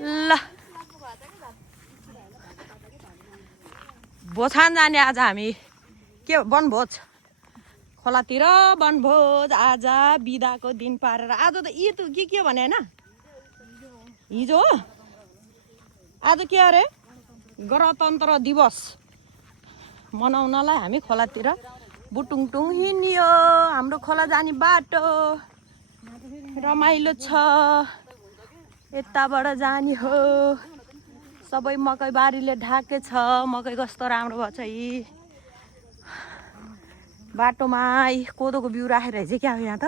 ल भोछान जाने आज हामी के वनभोज खोलातिर वनभोज आज बिदाको दिन पारेर आज त ईद के भने हैन हिजो हो आज के अरे गणतन्त्र दिवस मनाउनलाई हामी खोलातिर बुटुङटुङ हिँड्यो हाम्रो खोला जाने बाटो रमाइलो छ यताबाट जाने हो सबै मकै बारीले ढाके छ मकै कस्तो राम्रो भयो छ यी बाटोमा कोदोको बिउ राखेर चाहिँ क्या हो यहाँ त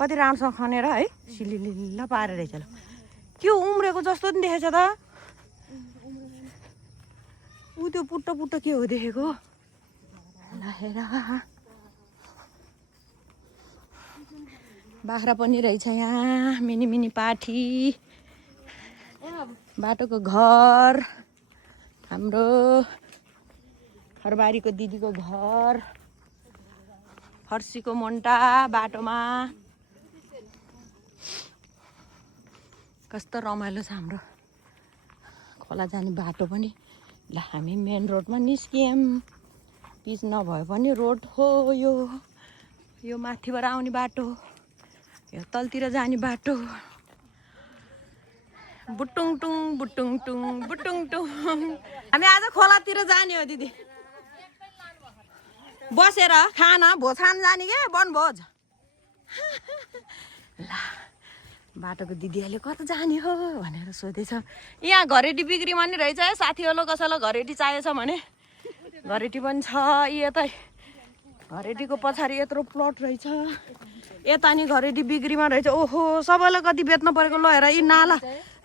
कति राम्रोसँग खनेर है सिलिलिल्ल पारेर रहेछ के उम्रेको जस्तो नि देखेछ त उ त्यो पुट्टो पुट्टो के हो देखेको हेर बाख्रा पनि रहेछ यहाँ मिनी मिनी पाठी बाटोको घर हाम्रो घरबारीको दिदीको घर फर्सीको मुन्टा बाटोमा कस्तो रमाइलो छ हाम्रो खोला जाने बाटो पनि ल हामी मेन रोडमा निस्कियौँ पिच नभए पनि रोड हो यो माथिबाट आउने बाटो यो तलतिर जाने बाटो बुटुङटुङ बुटुङटुङ बुटुङटुङ हामी आज खोलातिर जाने हो दिदी बसेर खाना भोछान जाने के वनभोज ल बाटोको दिदीहरूले कता जाने हो भनेर सोधेछ यहाँ घरेटी बिक्रीमा नि रहेछ है साथीहरू कसैलाई घरेटी चाहिएछ भने घरेटी पनि छ यतै घरेटीको पछाडि यत्रो प्लट रहेछ यता नि घरेटी बिक्रीमा रहेछ ओहो सबैलाई कति बेच्न परेको ल हेर यी नाला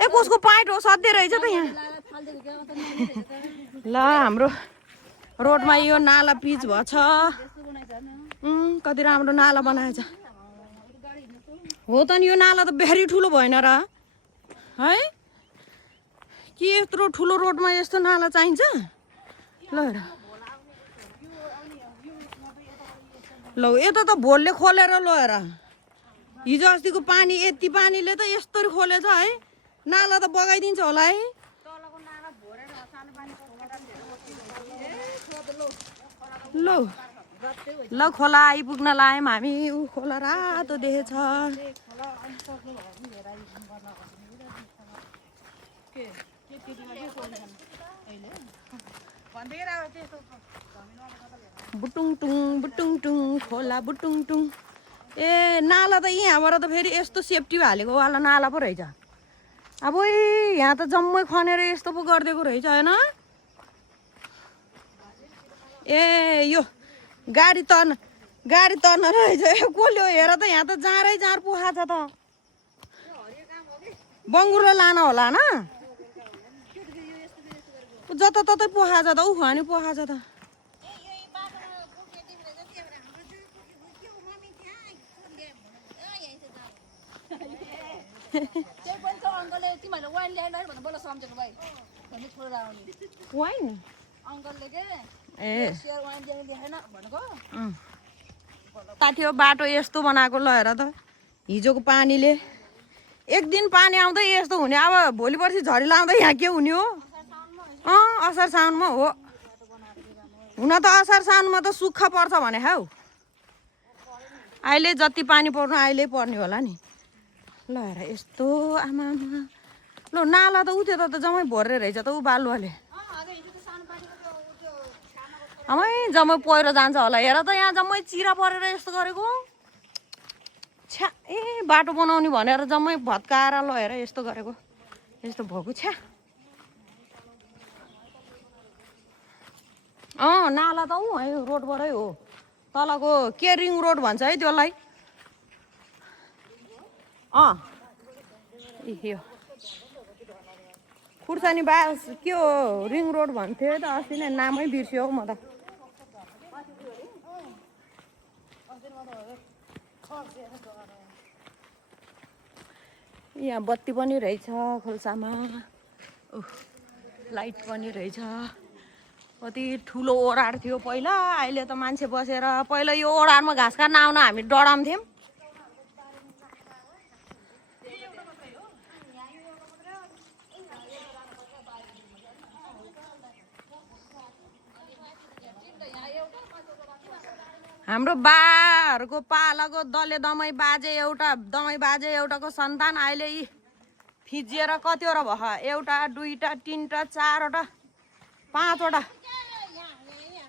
ए कसको पाइट हो सधैँ रहेछ त यहाँ ल हाम्रो रोडमा यो नाला पिच भएछ कति राम्रो नाला बनाएछ हो त नि यो नाला त भेरी ठुलो भएन र है के यत्रो ठुलो रोडमा यस्तो नाला चाहिन्छ ल हेर ल यता त भोलले खोलेर ल हेर हिजो अस्तिको पानी यति पानीले त यस्तरी खोलेछ है नाला त बगाइदिन्छ होला है ल ल खोला आइपुग्न लायौँ हामी ऊ खोला रातो देखेछ बुटुङटुङ बुटुङटुङ खोला बुटुङटुङ ए नाला त यहाँबाट त फेरि यस्तो सेफ्टी हालेको वाला नाला पो रहेछ अब यहाँ त जम्मै खनेर यस्तो पो गरिदिएको रहेछ होइन ए यो गाडी तर्न रहेछ कसले हेर त यहाँ त जाँडै जाँड पोखा छ त बङ्गुरले लान होला न जताततै पोखा छ त उखानी पोखा छ त वाइन ए ताथी बाटो यस्तो बनाएको ल हेर त हिजोको पानीले एक दिन पानी आउँदै यस्तो हुने अब भोलि पर्सि झरी लाउँदै यहाँ के हुने हो असार साउनमा हो हुन त असार साउनमा त सुक्खा पर्छ भने हौ अहिले जति पानी पर्नु अहिले पर्ने होला नि ल हेर यस्तो आमा ल नाला त उठ्यो त जम्मै भर्रे रहेछ त ऊ बालुवाले आमै जम्मै पहिरो जान्छ होला हेर त यहाँ जम्मै चिरा परेर यस्तो गरेको छ्या ए बाटो बनाउने भनेर जम्मै भत्काएर ल हेर यस्तो गरेको यस्तो भएको छ्या नाला त है रोडबाटै हो तलको के रिङ रोड भन्छ है त्यसलाई यो खुर्सानी बास के हो रिङ रोड भन्थ्यो त अस्ति नै नामै बिर्स्यो हौ म त यहाँ बत्ती पनि रहेछ खोल्सामा लाइट पनि रहेछ कति ठुलो ओडार थियो पहिला अहिले त मान्छे बसेर पहिला यो ओडारमा घाँस काट्न आउन हामी डराउँथ्यौँ हाम्रो बाहरूको पालाको दले दमाई बाजे एउटाको सन्तान अहिले यी फिजिएर कतिवटा भयो एउटा दुईटा तिनवटा चारवटा पाँचवटा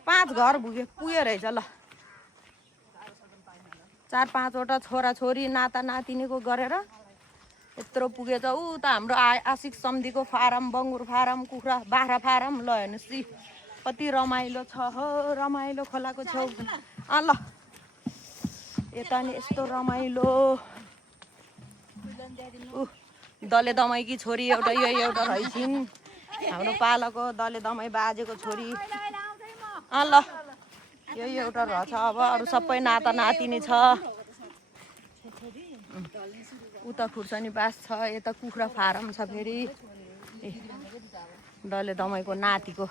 5 घर पुग्यो रहेछ ल 4-5वटा छोराछोरी नाता नातिनीको गरेर यत्रो पुगेछ त हाम्रो आशिक सम्धिको फारम बङ्गुर फारम कुखुरा बाख्रा फारम ल हेर्नुहोस् कति रमाइलो छ हो रमाइलो खोलाको छेउ ल यता नि यस्तो रमाइलो दले दमाईकी छोरी एउटा एउटा रहेछिन् हाम्रो पालाको दले दमाई बाजेको छोरी ल एउटा रहेछ अब अरू सबै नाता नातिनी छ उता खुर्सानी बास छ यता कुखुरा फारम छ फेरि दले दमाईको नातिको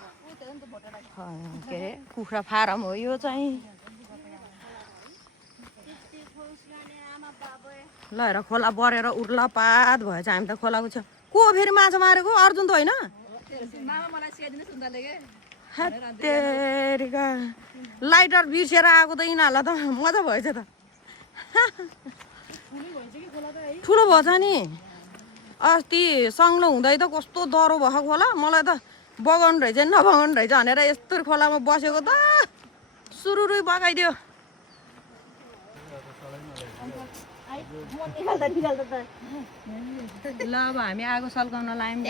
के अरे कुखुरा फारम हो यो चाहिँ ल हेर खोला बढेर उर्ला पात भएछ हामी त खोलाको छ को फेरि माछा मारेको अर्जुन त होइन तेरिका लाइटर बिर्सेर आएको त यिनीहरूलाई त मजा भएछ त ठुलो भएछ नि अस्ति सङ्लो हुँदै त कस्तो डह्रो भएको खोला मलाई त बगाउनु रहेछ नबगाउनु रहेछ भनेर यस्तो खोलामा बसेको त सुरुरु बगाइदियो ल अब हामी आगो सल्काउन लायौँ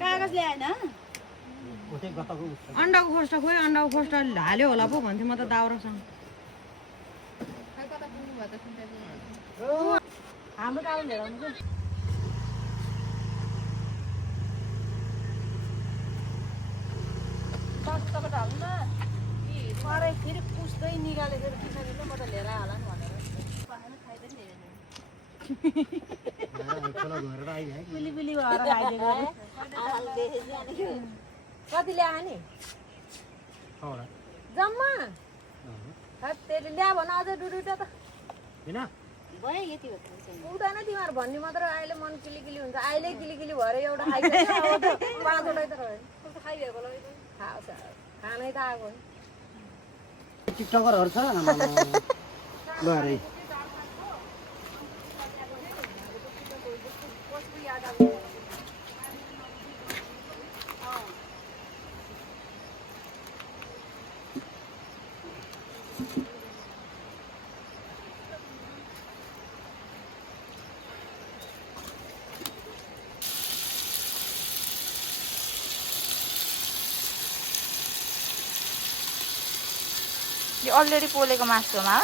कागज ल्याएन अन्डाको खोस्टा खोइ अन्डाको खोस्टा हाल्यो होला पो भन्थ्यो म त दाउरासँग हाम्रो कागज लिएर आउनु तपाईँ हाल्नु न मरै फेरि पुस्दै निकालेको किसानले म त लिएर होला नि भनेर पिली भएर कति ल्याए नि जम्मा त्यसले ल्या भन अझै दुईटा त हुँदैन तिमीहरू भन्ने मात्र अहिले मन किलिकिली हुन्छ अहिले किलिकिली भएर एउटा खाइदिन्छ 5वटै त खाइदिएको खानै त आएको टिकटकरहरू छ यो अलरेडी पोलेको मासुमा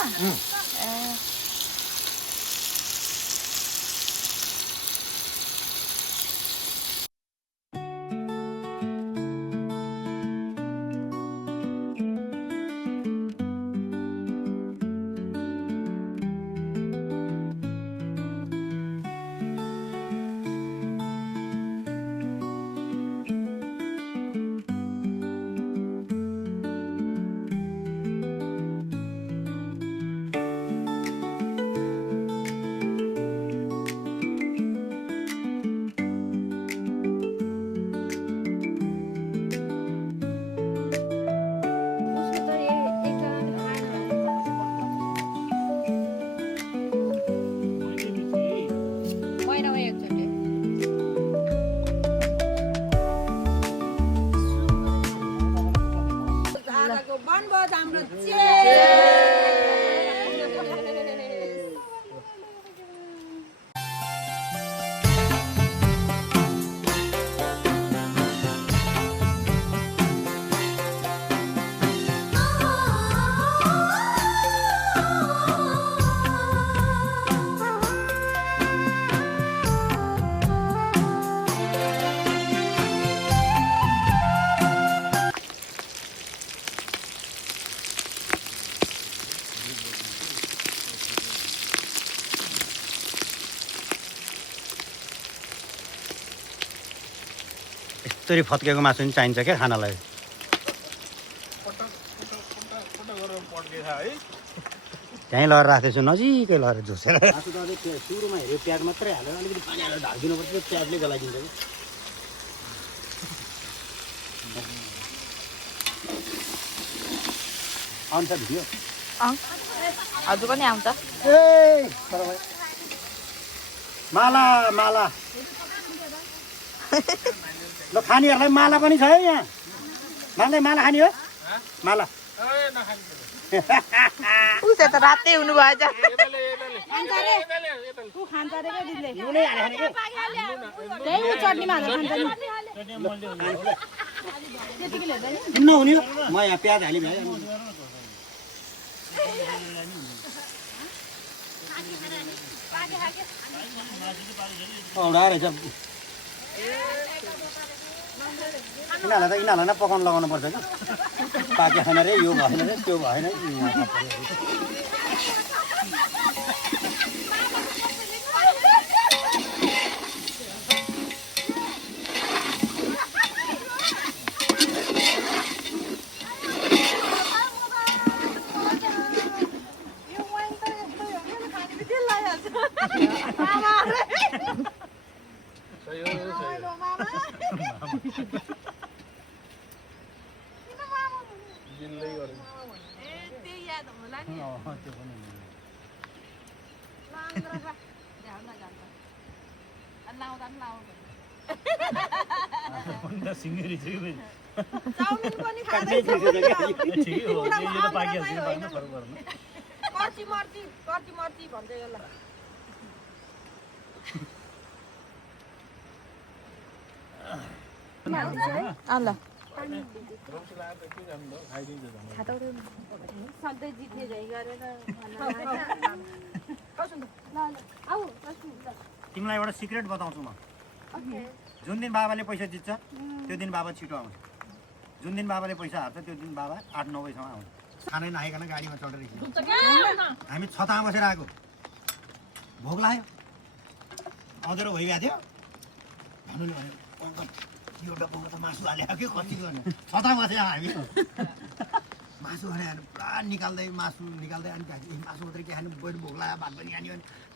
यस्तरी फत्केको मासु पनि चाहिन्छ क्या खानालाई त्यहीँ लगेर राख्दैछु नजिकै लगेर झुसेर मासु त अलिक सुरुमा हेऱ्यो प्याज मात्रै हालेर अलिकति पानी हालेर ढाकिदिनुपर्छ प्याजले गलाइदिन्छ कि आउँछ भिडियो हजुर पनि आउँछ ए माला माला ल खानेहरूलाई माला पनि छ है यहाँ माला माला खाने हो माला उसै त रातै हुनु भएछ किन्न हुने हो म यहाँ प्याज हालेँ भ्याइ औडा रहेछ यिनीहरूलाई नै पकाउनु लगाउनु पर्छ कि पाके छैन रे यो भएन रे त्यो भएन चाउमिन पनि खाँदैछ मर्ची मर्ची मर्ची मर्ची भन्छ यसलाई ल सधैँ जित्ने झै गरेर तिमीलाई एउटा सिक्रेट बताउँछु म जुन दिन बाबाले पैसा जित्छ त्यो दिन बाबा छिटो आउँछ जुन दिन बाबाले पैसा हार्छ त्यो दिन बाबा 8-9 बजीसम्म आउँछ खानै नखाइकन गाडीमा चढेर हामी छतामा बसेर आएको भोक लाग्यो अँधेरो भइरहेको थियो भन्नुले भन्यो अङ्कल यो डब्बामा त मासु हालेको के कति गर्ने छतामा बसेर हामी मासु खाने पुरा निकाल्दै मासु निकाल्दै अनि मासु मात्रै के खाने बरु भोक लाग्यो भात पनि खाने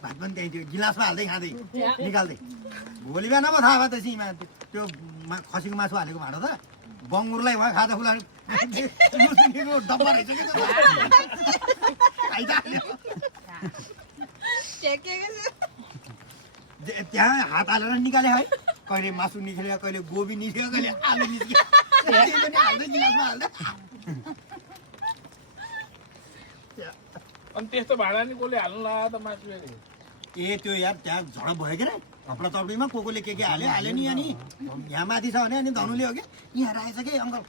भात पनि त्यहीँ थियो गिलासमा हाल्दै खाँदै निकाल्दै भोलि बिहान पो थाहा भयो त सिमा त्यो खसीको मासु हालेको भाँडो त बङ्गुरलाई भयो खाँदा खुला डब्बा रहेछ कि त्यहाँ हात हालेर निकाले है कहिले मासु निस्क्यो कहिले गोबी निस्क्यो कहिले आलु निस्क्यो पनि हाल्दै गिलासमा हाल्दै अनि त्यस्तो भाँडा नि कसले हाल्नु लाग्यो त मासु ए त्यो यार त्यहाँ झडप भयो के रे थप्डा थप्डीमा को के हाल्यो नि अनि यहाँ माथि छ भने अनि धनुले हो कि यहाँ राखेछ कि अङ्कल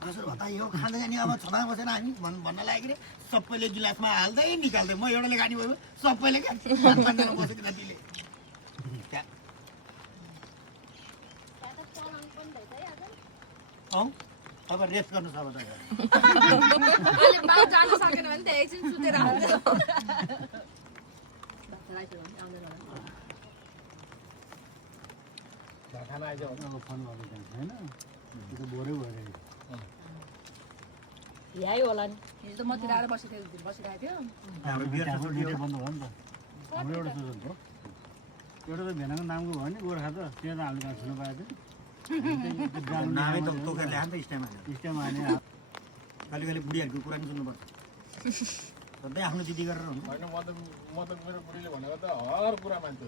मासु भत्ता यो खाँदै जाने अब छँदा बसेर हामी भन्न लाग्यो कि सबैले गिलासमा हाल्दै निकाल्दै म एउटाले खाने भयो सबैले क्या बसेको जतिले औ अब रेस्ट गर्नु छ अब जानु सकेन भने त एकछिन सुतेर खाना आइज फोन गर्नु होइन त्यो बोरै भयो यही होला नि हिजो मतिर आएर बसिरहेको थियो हाम्रो बियर बन्द भयो नि त हाम्रो एउटा सोचल थियो एउटा त भेनाको नामको भयो नि गोर्खा त त्यहाँ त हामीले सुन्नु पाएको थियो नामै त तोकेर ल्याएको नि त स्ट्याम्प हाने कहिले कहिले बुढीहरूको कुरा पनि सुन्नुपर्छ सधैँ आफ्नो दिदी गरेर हुन्छ होइन म त मेरो बुढीले भनेको त हर कुरा मान्छु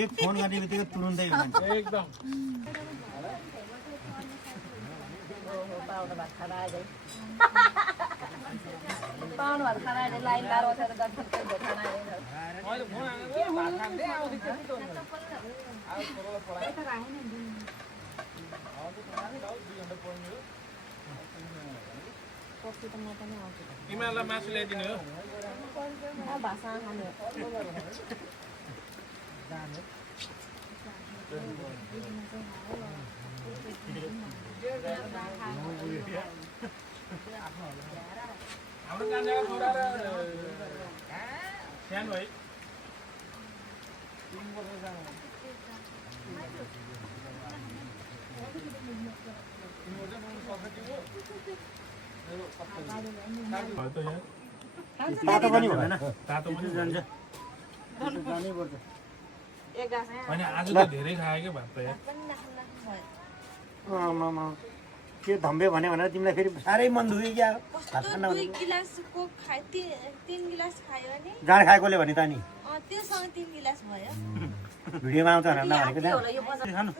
एक फोन गर्ने बित्तिकै तुरुन्तै मान्छे एकदम पाउनु भात खाना आएर लाइन लाएर बसेर खाना तिमीहरूलाई मासु ल्याइदिनु हो हाम्रो कान्छा छोरा र सानो भाइ 3 वर्ष सानो तातो पनि भएन तातो पनि जान्छ जानै पर्छ होइन आज त धेरै खायो क्या भात त यार के धम्बे भने भनेर तिमीलाई फेरि साह्रै मन दुख्यो क्या खाना दुई गिलासको खाए 3 गिलास खायो अनि जाँड खाएकोले भने त नि त्योसँग 3 गिलास भयो भिडियोमा आउँछ भनेर नभनेको त्यहाँ खानु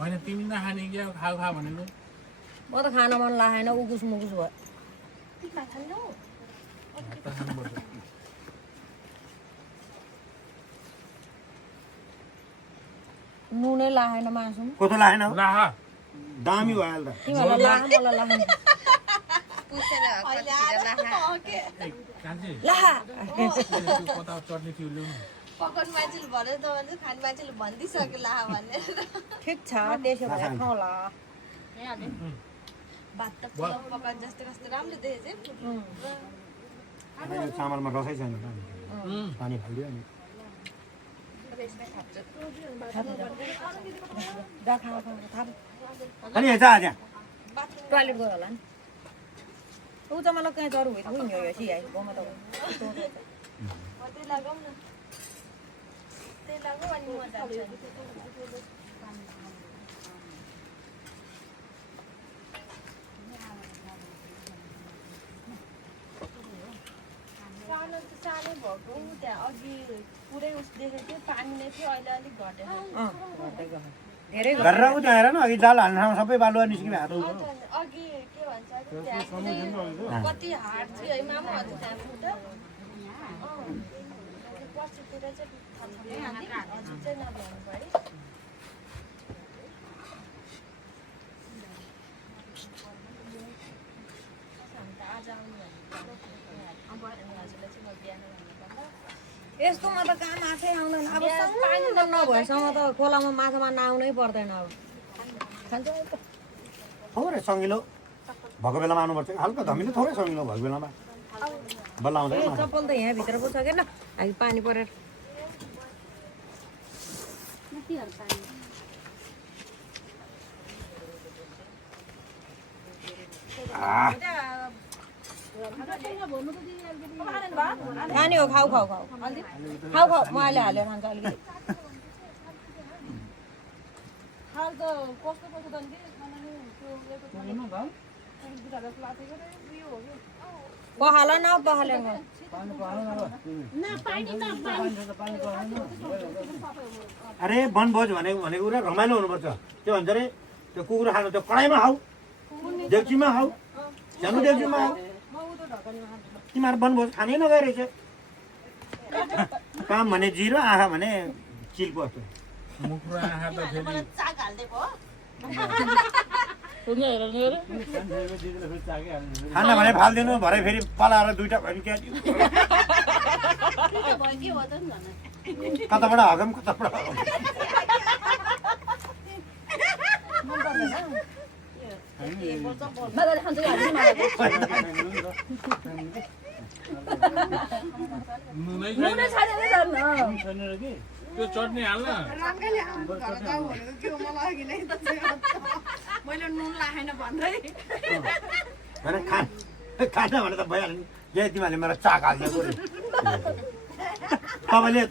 होइन तिमी नखाने क्या खाऊ खा भनेको म त खान मन लागेन उकुस मुकुस भयो भात त खानुपर्छ नुनै लागेन मासु कस्तो लागेन हौ? ला दामी भयो अहिले त तिमीहरूलाई लाग मलाई लागेन कान्छी लाहा कता चट्नी थियो ल्याउनु पकाउने मान्छेले भन्यो त खाने मान्छेले भनिदिइसक्यो ला भनेर ठिक छ त्यसो भए खाउँला भात त पुलाउ पकाउने जस्तो कस्तो राम्रो देखेछ चामलमा रसै छैन पानी फालिदियो अनि अनि हेर्छ आज टोयलेट गयो होला नि ऊ त मलाई कहीँ चरु भयो उयो यो सिआइ गाउँमा त त्यही लगाउँ न त्यही लगाउँ अनि म जान्छु सानो त सानै भएको त्यहाँ अघि पुरै उस देखेको थियो पानी नै थियो अहिले अलिक घटेर धेरै गरेर उ त्यहाँ हेर न अघि जाल हाल्ने ठाउँमा सबै बालुवा निस्किने हात हुन्छ अघि के भन्छ अरे त्यहाँ कति हाट थियो है मामा हजुर त्यहाँ फुट पछितिर चाहिँ हजुर चाहिँ नभ्याउनु पऱ्यो आज आउनु हजुरलाई चाहिँ म बिहान यस्तोमा त काम आफै आउँदैन अब पानी त नभएसँग त खोलामा माछा मार्न आउनै पर्दैन अब खान्छ थोरै सङ्गिलो भएको बेलामा आउनुपर्छ हल्का धमिलो थोरै सङ्गिलो भएको बेलामा बल्ल आउँदैन चप्पल त यहाँभित्र पो छ क्या हामी पानी परेर खाने हो खाऊ खाऊ खाऊ खाऊ खाऊ म अहिले हालेर खान्छ अलिकति पखाला न पखाले अरे वनभोज भनेको कुरा रमाइलो हुनुपर्छ के भन्छ अरे त्यो कुकुर खानु त्यो कडाइमा खाऊ डेक्चीमा खाऊ सानो डेक्चीमा खाऊ तिमीहरू वनभोज खानै नगइरहेछ काम भने जिरो आँखा भने चिल पस्छ मुखुरो आँखा त फेरि चाक हाल्दै भयो खाना भने फालिदिनु भरे फेरि पलाएर दुईटा भयो क्या कताबाट हगम कताबाट हगम नुनै त्यो चट्नी हाल्न मैले नुन लागेन भन्दै खाना भने त भइहाल्यो नि यही तिमीहरूले मेरो चाक हालिदिएको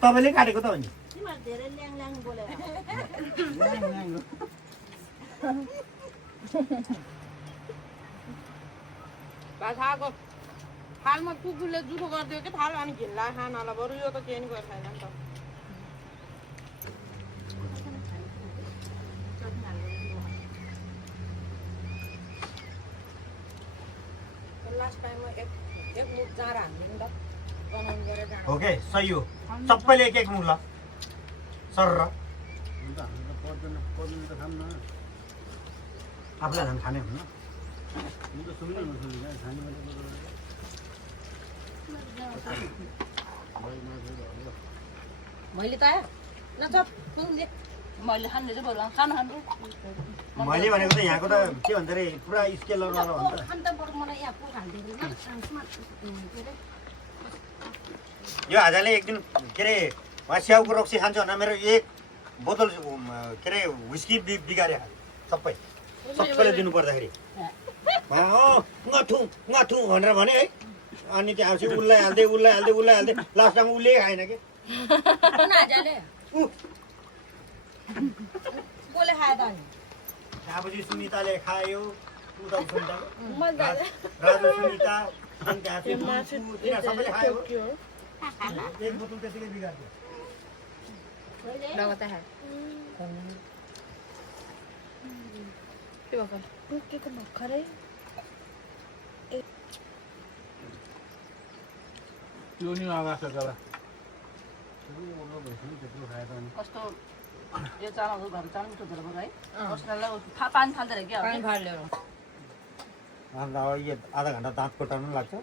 तपाईँले काटेको त हो नि धेरै ल्याङ ल्याङ बोलेर खाएको थालमा कुकुरले जुठो गरिदियो कि थाल अनि घिल्ला खानालाई बरु यो त केही नि गएर छैन नि त लास्ट टाइममा एक मुठ जाँडा हाल्नु त बनाउनु गरेर जाँडा ओके सही हो सबैले एक मुख ल सर आफूलाई झन् खाने हुन्न मैले त आयो मैले खानु चाहिँ बरु खानु खानु मैले भनेको त यहाँको त के भन्छ अरे पुरा स्केल भन्छ खानु त बरु मलाई यहाँ पुल खानिदिनु यो आजले एक दिन के अरे उहाँ स्याउको रक्सी खान्छ भने मेरो एक बोतल के अरे विस्की बिगारे सबैले दिनु पर्दाखेरि ngatu भनेर भने है अनि त्यहाँपछि उसलाई हाल्दै लास्ट टाइम उसले खाएन कि त्यहाँपछि सुनिताले खायो उता सुनिता राजु सुनिता अनि त्यहाँपछि तिनीहरू सबैले खायो एक बोतल त्यसैले बिगार्यो त्यो नि आगाछ गरा कस्तो यो चामलको घर चामल मिठो हुँदो रहेछ है कसैलाई पानी फाल्दो रहेछ क्या पानी फाल्यो अन्त अब यो आधा घन्टा दाँत कोटाउनु लाग्छ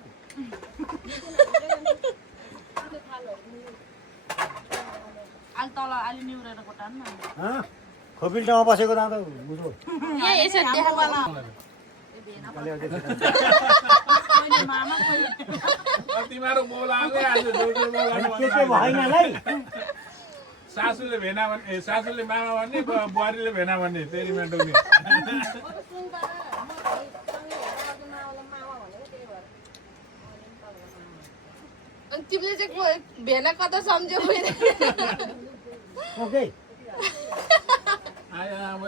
अलि तल अलि निहुरेर कोटाउनु न खोपिल्टामा बसेको दाँत बुझ्नु तिमीहरू बोलाएकै आज जोडले बोलाएको के भएन है सासूले भेना भन्ने सासूले मामा भन्ने बुहारीले भेना भन्ने तेरीमा डुब्ने अनि तिमीले चाहिँ भेना कता सम्झ्यौ ओके आयो अब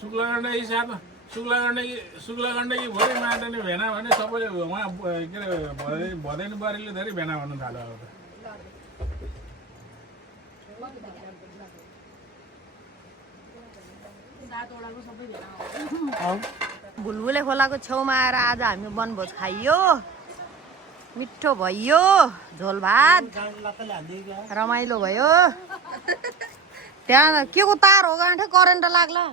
शुक्ला गण्डकी भोलि माटने भेना भने सबैले उहाँ के अरे भदैनी बुहारीले धेरै भेना भन्नु थाल्यो अब बुलबुले खोलाको छेउमा आएर आज हामी वनभोज खाइयो मिठो भयो झोल भात रमाइलो भयो त्यहाँ के को तार हो गाँठे करेन्ट लाग्ला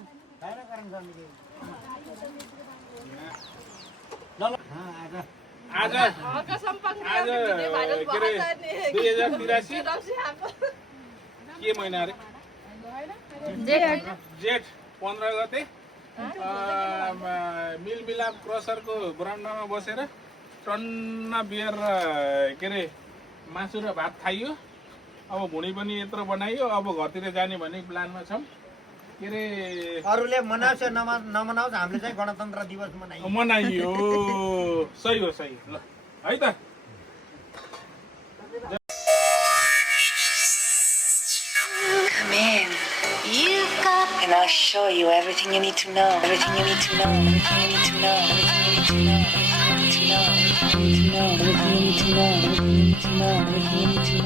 आज के अरे 2083 के महिना अरे जेठ 15 गते मिलमिलाप क्रसरको बरान्डामा बसेर टन्न बियर र के अरे मासु र भात खाइयो अब भुँडी पनि यत्रो बनाइयो अब घरतिर जाने भन्ने प्लानमा छौँ के अरे अरूले मनाउँछ नमनाउँछ हामीले चाहिँ गणतन्त्र दिवस मनाइयो मनाइयो सही हो सही ल है त Come in. And I'll show you everything you need to know. Everything you need to know. Everything you need to know. Everything you need to know. Everything you need to know. Everything you need to know. Everything you need to know. Everything you need to know.